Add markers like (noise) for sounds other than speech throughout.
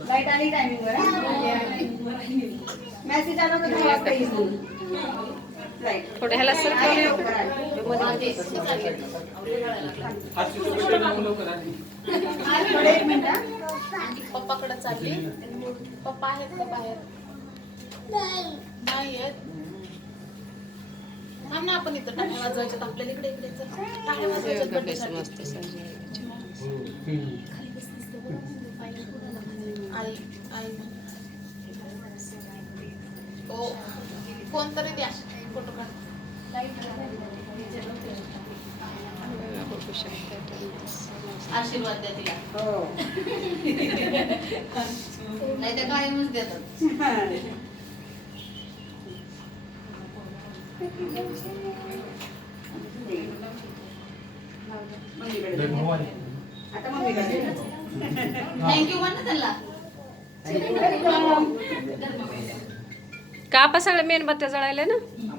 Light आली timing वर message आला तर थोडं ह्याला. पप्पाकडे चालली. पप्पा आहेत का बाहेर? नाही आहेत. थांब ना आपण इथं टाळ्या वाजवायच्यात आपल्याला इकडे इकडे. टाळ्या वाजवायच्यात. आई आई. ओ कोणतरी द्या. फोटो काढ आशीर्वाद द्या तिला. हो. नाही त्या कायमच देतात. आता मम्मीकडे. थँक्यू म्हण ना त्यांना का आपण सगळ्या मेणबत्त्या जळायला ना?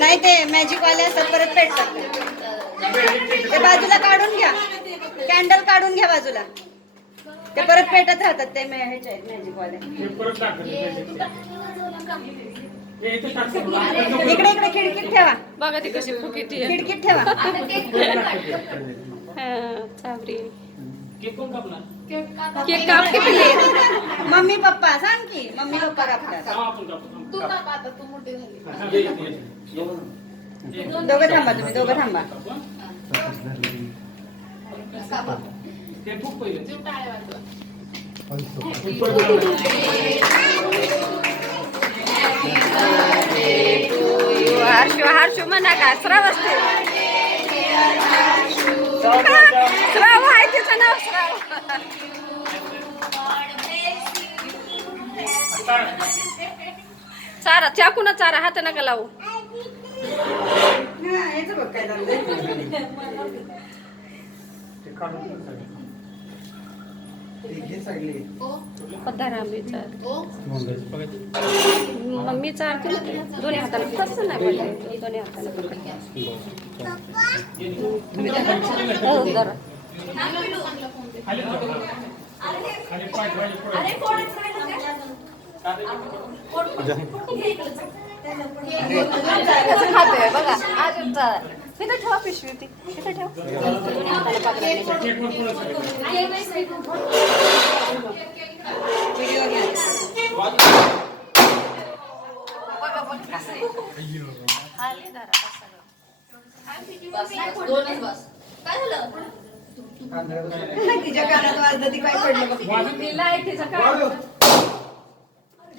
नाही ते मॅजिक वाले असतात परत पेटतात ते बाजूला काढून घ्या. कॅन्डल काढून घ्या बाजूला. ते परत पेटत राहतात ते मॅ- ह्याचे मॅजिक वाले. इकडे इकडे खिडकीत ठेवा. बघा ती कशी फुकिती खिडकीत ठेवा. (laughs) हा, केक काप मम्मी पप्पा सांग की मम्मी पप्पा कापतात. तू काप आता तू मोठी झाली. दोघं थांबा तुम्ही दोघं थांबा. जीव टाळ्या वाजवा. हर्षू हर्षू म्हणा का? श्राव असते. श्राव आहे तिचं नाव श्राव. चारा चाकून चारा हात नका लावू? मी चार. मम्मी चारते दोन्ही हाताला कसं नाही पडलं दोन्ही हाताला कसं बघा. चार तिथं ठेवा पिशवी ती तिथं ठेव. तिच्या कानात वाजलं ती काय पडलं? बोल तूच तिच्यासाठी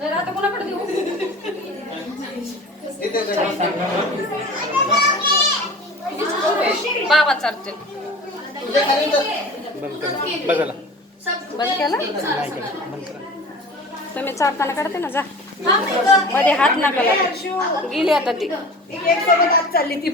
तर आता कोणाकडे देऊ बाबा चालतील बंद केला? झाला सगळा. तुम्ही चालताना काढते ना जा. मध्ये हात नका गेली आता ती. एक सोबत आत चालली ती.